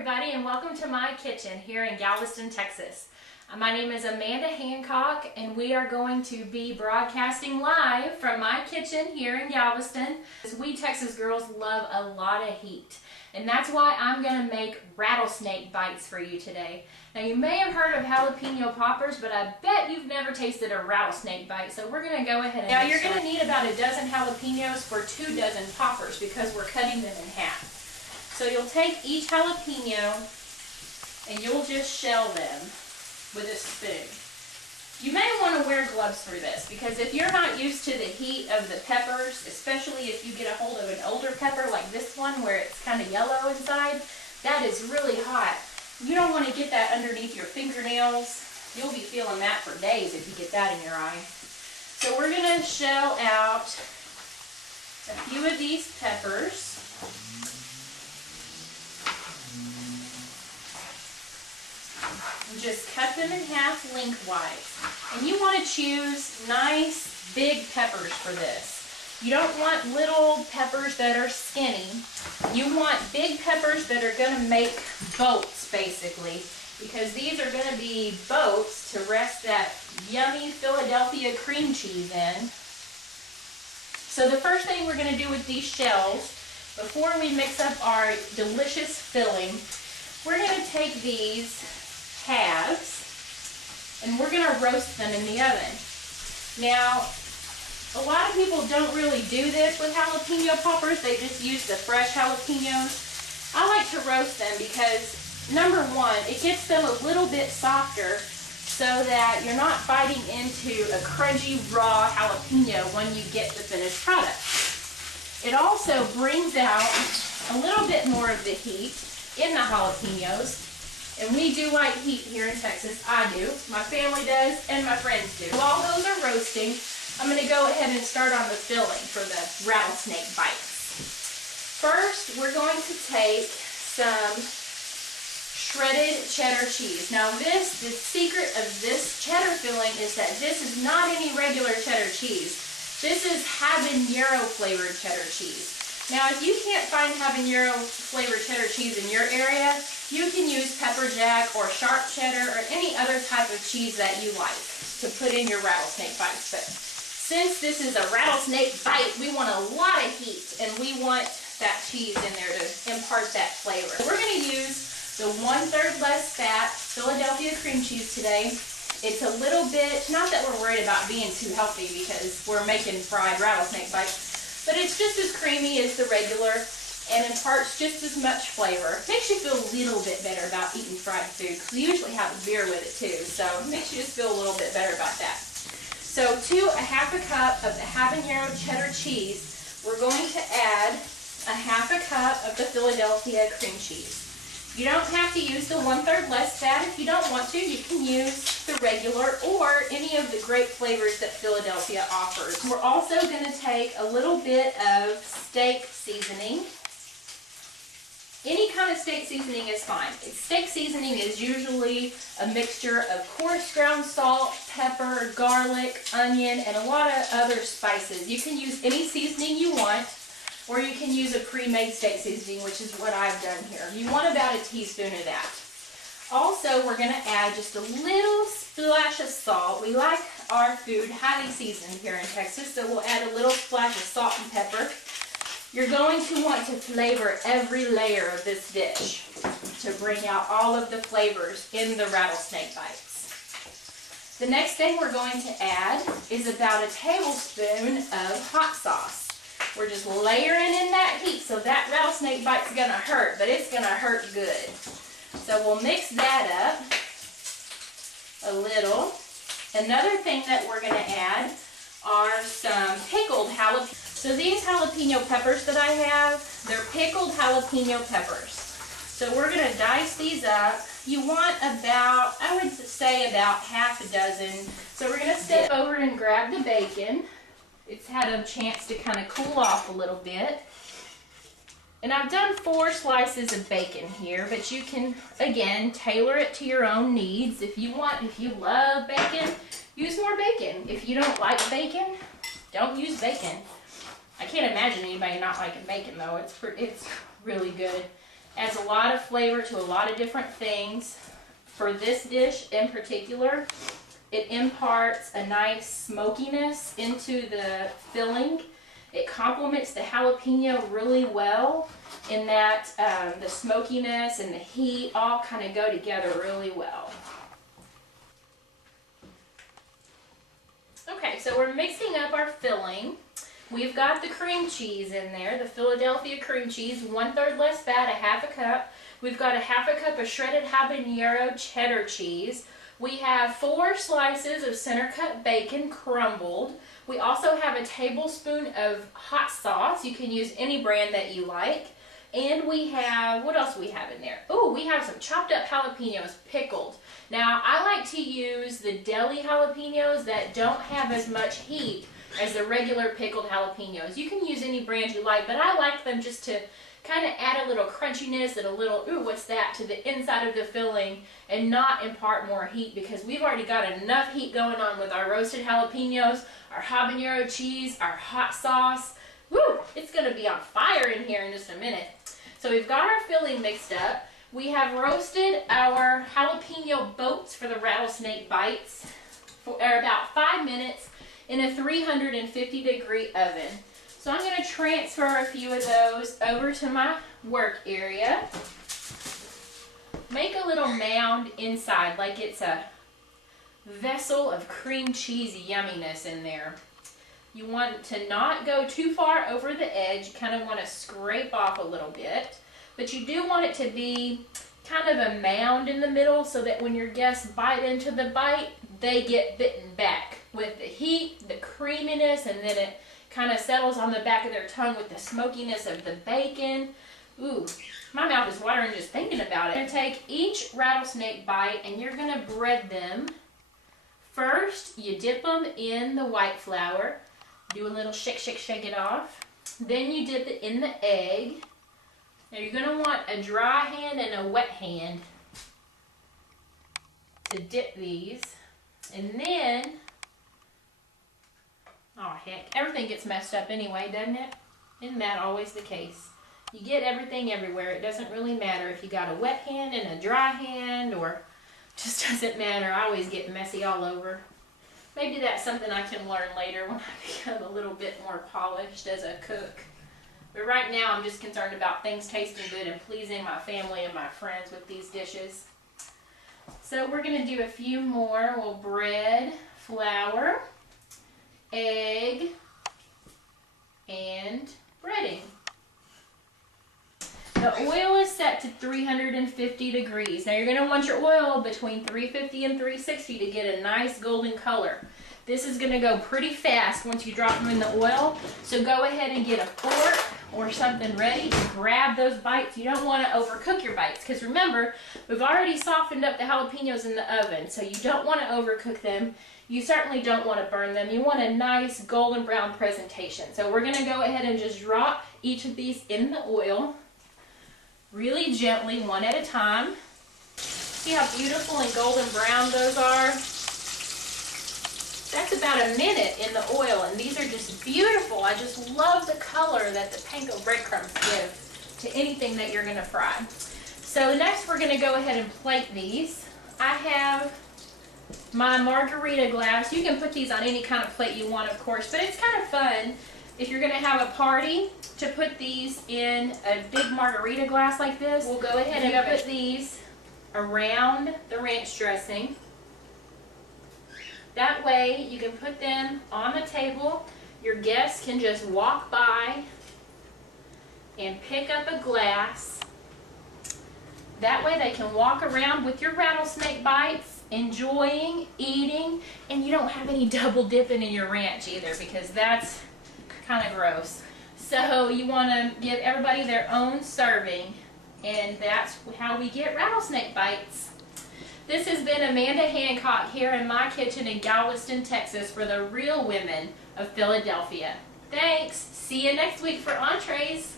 everybody, and welcome to my kitchen here in Galveston, Texas. My name is Amanda Hancock, and we are going to be broadcasting live from my kitchen here in Galveston. We Texas girls love a lot of heat, and that's why I'm going to make rattlesnake bites for you today. Now, you may have heard of jalapeno poppers, but I bet you've never tasted a rattlesnake bite, so we're going to go ahead and now you're going to need about a dozen jalapenos for 2 dozen poppers because we're cutting them in half. So you'll take each jalapeno and you'll just shell them with a spoon. You may want to wear gloves for this because if you're not used to the heat of the peppers, especially if you get a hold of an older pepper like this one where it's kind of yellow inside, that is really hot. You don't want to get that underneath your fingernails. You'll be feeling that for days if you get that in your eye. So we're going to shell out a few of these peppers. Just cut them in half lengthwise. And you want to choose nice big peppers for this. You don't want little peppers that are skinny. You want big peppers that are going to make boats, basically, because these are going to be boats to rest that yummy Philadelphia cream cheese in. So the first thing we're going to do with these shells, before we mix up our delicious filling, we're going to take these halves and we're going to roast them in the oven. Now, a lot of people don't really do this with jalapeno poppers. They just use the fresh jalapenos. I like to roast them because, number one, it gets them a little bit softer so that you're not biting into a crunchy raw jalapeno when you get the finished product. It also brings out a little bit more of the heat in the jalapenos. And we do like heat here in Texas. I do, my family does, and my friends do. While those are roasting, I'm going to go ahead and start on the filling for the rattlesnake bites. First, we're going to take some shredded cheddar cheese. Now the secret of this cheddar filling is that this is not any regular cheddar cheese. This is habanero flavored cheddar cheese. Now, if you can't find habanero flavored cheddar cheese in your area, you can use pepper jack or sharp cheddar or any other type of cheese that you like to put in your rattlesnake bites. But since this is a rattlesnake bite, we want a lot of heat and we want that cheese in there to impart that flavor. We're going to use the 1/3 less fat Philadelphia cream cheese today. It's a little bit, not that we're worried about being too healthy because we're making fried rattlesnake bites, but it's just as creamy as the regular and imparts just as much flavor. Makes you feel a little bit better about eating fried food because we usually have a beer with it too, so it makes you just feel a little bit better about that. So to a 1/2 cup of the habanero cheddar cheese, we're going to add a 1/2 cup of the Philadelphia cream cheese. You don't have to use the 1/3 less fat if you don't want to. You can use the regular or any of the great flavors that Philadelphia offers. We're also going to take a little bit of steak seasoning. Any kind of steak seasoning is fine. Steak seasoning is usually a mixture of coarse ground salt, pepper, garlic, onion, and a lot of other spices. You can use any seasoning you want, or you can use a pre-made steak seasoning, which is what I've done here. You want about a teaspoon of that. Also, we're going to add just a little splash of salt. We like our food highly seasoned here in Texas, so we'll add a little splash of salt and pepper. You're going to want to flavor every layer of this dish to bring out all of the flavors in the rattlesnake bites. The next thing we're going to add is about a tablespoon of hot sauce. We're just layering in that heat, so that rattlesnake bite's going to hurt, but it's going to hurt good. So we'll mix that up a little. Another thing that we're going to add are some pickled jalapenos. So these jalapeno peppers that I have, they're pickled jalapeno peppers. So we're going to dice these up. You want about, I would say about 1/2 dozen. So we're going to step over and grab the bacon. It's had a chance to kind of cool off a little bit. And I've done 4 slices of bacon here, but you can, again, tailor it to your own needs. If you love bacon, use more bacon. If you don't like bacon, don't use bacon. I can't imagine anybody not liking bacon though. It's really good. Adds a lot of flavor to a lot of different things. For this dish in particular, it imparts a nice smokiness into the filling. It complements the jalapeno really well in that the smokiness and the heat all kind of go together really well. Okay, so we're mixing up our filling. We've got the cream cheese in there, the Philadelphia cream cheese, 1/3 less fat, a 1/2 cup. We've got a 1/2 cup of shredded habanero cheddar cheese. We have 4 slices of center cut bacon crumbled. We also have a tablespoon of hot sauce. You can use any brand that you like. And we have, what else do we have in there? Oh, we have some chopped up jalapenos, pickled. Now, I like to use the deli jalapenos that don't have as much heat as the regular pickled jalapenos. You can use any brand you like, but I like them just to kind of add a little crunchiness and a little, ooh, what's that, to the inside of the filling and not impart more heat, because we've already got enough heat going on with our roasted jalapenos, our habanero cheese, our hot sauce. Woo, it's going to be on fire in here in just a minute. So we've got our filling mixed up. We have roasted our jalapeno boats for the rattlesnake bites for about 5 minutes in a 350-degree oven. So I'm going to transfer a few of those over to my work area. Make a little mound inside like it's a vessel of cream cheese yumminess in there. You want to not go too far over the edge. You kind of want to scrape off a little bit. But you do want it to be kind of a mound in the middle so that when your guests bite into the bite, they get bitten back with the heat, the creaminess, and then it kind of settles on the back of their tongue with the smokiness of the bacon. Ooh, my mouth is watering just thinking about it. You're going to take each rattlesnake bite and you're going to bread them. First, you dip them in the white flour. Do a little shake, shake, shake it off. Then you dip it in the egg. Now you're going to want a dry hand and a wet hand to dip these. And then, oh heck, everything gets messed up anyway, doesn't it? Isn't that always the case? You get everything everywhere. It doesn't really matter if you got a wet hand and a dry hand, or just doesn't matter. I always get messy all over. Maybe that's something I can learn later when I become a little bit more polished as a cook. But right now I'm just concerned about things tasting good and pleasing my family and my friends with these dishes. So we're going to do a few more. We'll bread, flour, egg, and breading. The oil is set to 350 degrees. Now you're going to want your oil between 350 and 360 to get a nice golden color. This is going to go pretty fast once you drop them in the oil. So go ahead and get a fork or something ready to grab those bites. You don't want to overcook your bites because remember, we've already softened up the jalapenos in the oven. So you don't want to overcook them. You certainly don't want to burn them. You want a nice golden brown presentation. So we're going to go ahead and just drop each of these in the oil. Really gently, one at a time. See how beautiful and golden brown those are? That's about a minute in the oil, and these are just beautiful. I just love the color that the panko breadcrumbs give to anything that you're going to fry. So next we're going to go ahead and plate these. I have my margarita glass. You can put these on any kind of plate you want, of course, but it's kind of fun if you're going to have a party to put these in a big margarita glass like this. We'll go ahead and put these around the ranch dressing. That way you can put them on the table. Your guests can just walk by and pick up a glass. That way they can walk around with your rattlesnake bites, enjoying, eating, and you don't have any double dipping in your ranch either because that's kind of gross. So you want to give everybody their own serving, and that's how we get rattlesnake bites. This has been Amanda Hancock here in my kitchen in Galveston, Texas for the Real Women of Philadelphia. Thanks. See you next week for entrees.